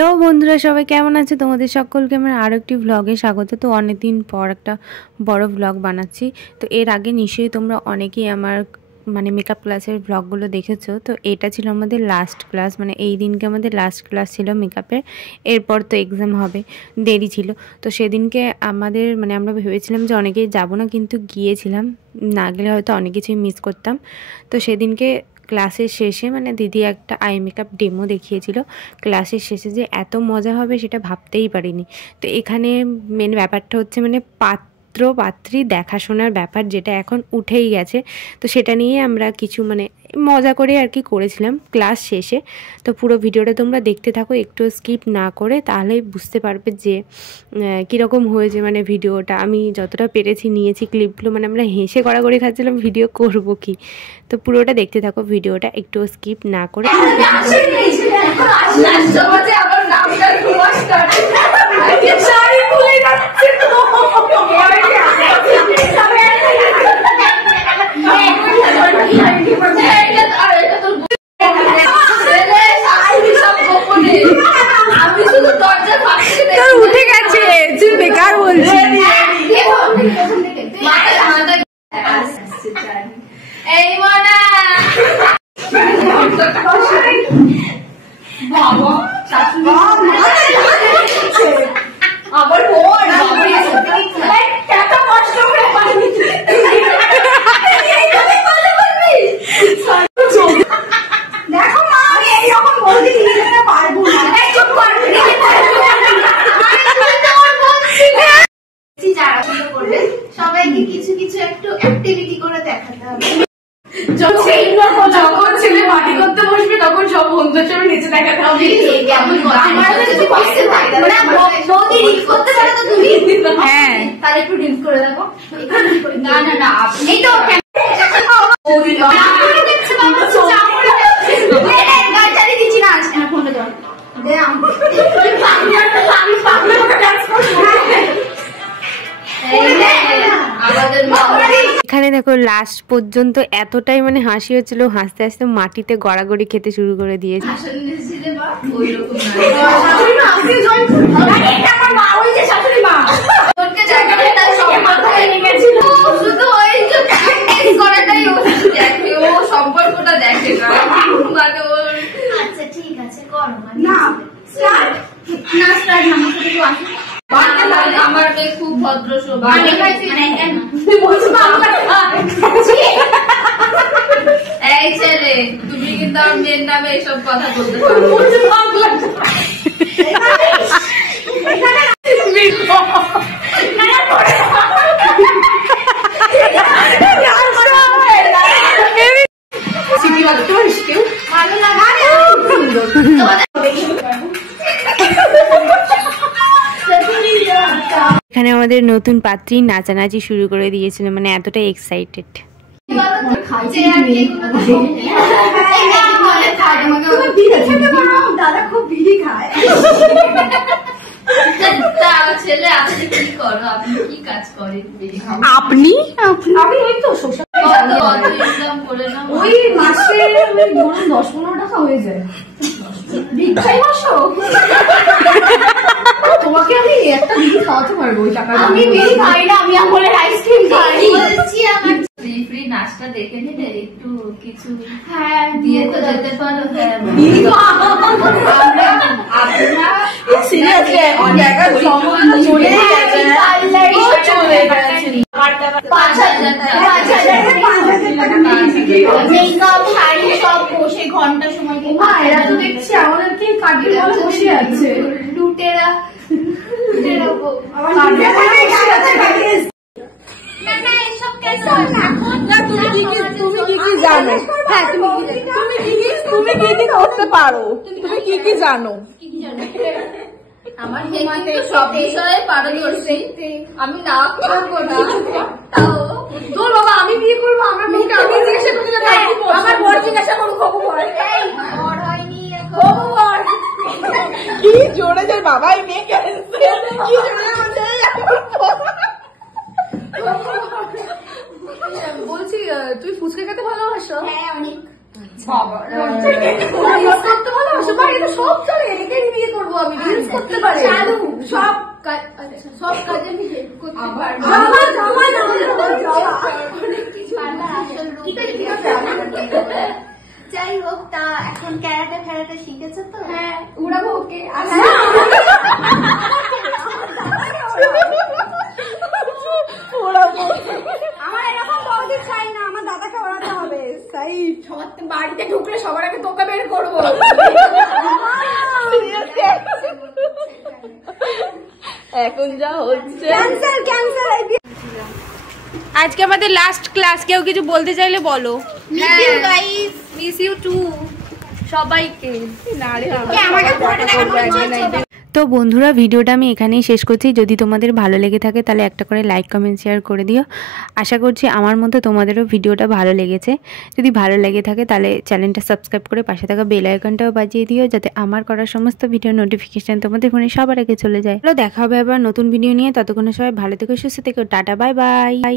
Hello বন্ধুরা, সবাই কেমন আছে? তোমাদের সকলকে আমার আরও একটি ভ্লগে স্বাগত। তো অনেকদিন পর একটা বড় ভ্লগ বানাচ্ছি। তো এর আগে নিশ্চয়ই তোমরা অনেকেই আমার মেকআপ ক্লাসের ভ্লগগুলো দেখেছো। তো এটা ছিল আমাদের লাস্ট ক্লাস, এই দিনকে আমাদের লাস্ট ক্লাস ছিল মেকআপের। এরপর তো এক্সাম হবে, দেরি ছিল। তো সেদিনকে আমাদের আমরা ভেবেছিলাম যে অনেকেই যাব না, কিন্তু গিয়েছিলাম। না গেলে হয়তো অনেক কিছুই মিস করতাম। তো সেদিনকে ক্লাসের শেষে দিদি একটা আই মেকআপ ডেমো দেখিয়েছিল। ক্লাসের শেষে যে এত মজা হবে সেটা ভাবতেই পারিনি। তো এখানে মেন ব্যাপারটা হচ্ছে পাত্র পাত্রী দেখাশোনার ব্যাপার, যেটা এখন উঠেই গেছে। তো সেটা নিয়ে আমরা কিছু মজা করে আর কি করেছিলাম ক্লাস শেষে। তো পুরো ভিডিওটা তোমরা দেখতে থাকো, একটু স্কিপ না করে, তাহলেই বুঝতে পারবে যে কীরকম হয়েছে। ভিডিওটা আমি যতটা পেরেছি নিয়েছি ক্লিপগুলো, আমরা হেসে গড়াগড়ি খাচ্ছিলাম ভিডিও করব কি। তো পুরোটা দেখতে থাকো ভিডিওটা, একটু স্কিপ না করে। উঠে গেছে, তুই বেকার বলছিস। আবার দেখো মা, আমি এইরকম বলতে পারবো না। সবাইকে কিছু কিছু একটু অ্যাক্টিভিটি করে দেখাতে হবে। যখন ছেলে পার্টি করতে বসবে তখন সব বন্ধুদের সঙ্গে নিচে দেখাতে হবে। হ্যাঁ, তাহলে একটু রিলস করে দেখো। না না না, আপনি তো এখানে দেখো লাস্ট পর্যন্ত এতটাই হাসি হচ্ছিল, হাসতে হাসতে মাটিতে গড়াগড়ি খেতে শুরু করে দিয়েছে। সম্পর্কটা দেখে না। আচ্ছা ঠিক আছে, করো না আমার মেয়ে খুব ভদ্র স্বভাব। এই ছেলে, তুমি কিন্তু আমার মেয়ের নামে এইসব কথা বলতে পারো। এখানে আমাদের নতুন পাত্রী নাচানাচি শুরু করে দিয়েছিল, এতটাই এক্সাইটেড। দাদা খুব বিড়ি খায়। ছেলে আপনি কি করো? আপনি কি কাজ করেন? আপনি ওই তো ওই মাসে 10-15 টাকা হয়ে যায়। ভিক্ষাই বসো, তোমাকে আমি একটা বিড়ি খাওয়াতে পারবো ওই টাকা। আমি বিড়ি খাই না, আমি আমলের আইসক্রিম খাই। বলছি আমার ফ্রি নাস্তা দেখে নিলে একটু কিছু দিয়ে তো যেতে পারো। ঘন্টা সময় এরা তো দেখছি আমাদেরকে কাটিয়ে বসে আছে। লুটেরা তুমি কি কি জানো? হ্যাঁ, তুমি কি কি করতে পারো? তুমি কি কি জানো? আমার হিমাতে সব বিষয়ে পারদর্শী। আমি না করবো না, তাও তোর বাবা আমি বিয়ে করবো। আমার মেয়েকে আমি জিজ্ঞাসা করতে আমার বর জিজ্ঞাসা করুক। খবর হয়নি, কি জোরে যার বাবা এই মেয়েকে কি বলছি, তুই ফুচকা খেতে ভালোবাসো? হ্যাঁ, অনেক। ভালোবাসো? সব চলে, এটাই বিয়ে করবো আমি রিলস করতে পারি সব কাজ সব কাজে আমি হেল্প করতে পারি অনেক কিছু যাই হোক, তা এখন ক্যারাটে ফেরাটে শিখেছো তো? হ্যাঁ উড়াবো ওকে আমার এরকম বউদি চাই না, আমার দাদাকে ওড়াতে হবে। তাই বাড়িতে ঢুকলে সবার আগে তোকে বের করবো এখন যা হচ্ছে ক্যান্সেল ক্যান্সেল। আজকে আমাদের লাস্ট ক্লাস, কেউ কিছু বলতে চাইলে বলো। Miss you guys, miss you too সবাইকে। না রে আমাকে ফটো দেখাবো। তো বন্ধুরা, ভিডিওটা আমি এখানেই শেষ করছি। যদি তোমাদের ভালো লেগে থাকে তাহলে একটা করে লাইক কমেন্ট শেয়ার করে দিও। আশা করছি আমার মতো তোমাদেরও ভিডিওটা ভালো লেগেছে। যদি ভালো লেগে থাকে তাহলে চ্যানেলটা সাবস্ক্রাইব করে পাশে থাকা বেল আইকনটাও বাজিয়ে দিও, যাতে আমার করার সমস্ত ভিডিও নোটিফিকেশান তোমাদের ফোনে সবার আগে চলে যায়। দেখা হবে আবার নতুন ভিডিও নিয়ে। ততক্ষণে সবাই ভালো থেকো, সুস্থ থেকো। Tata, bye bye.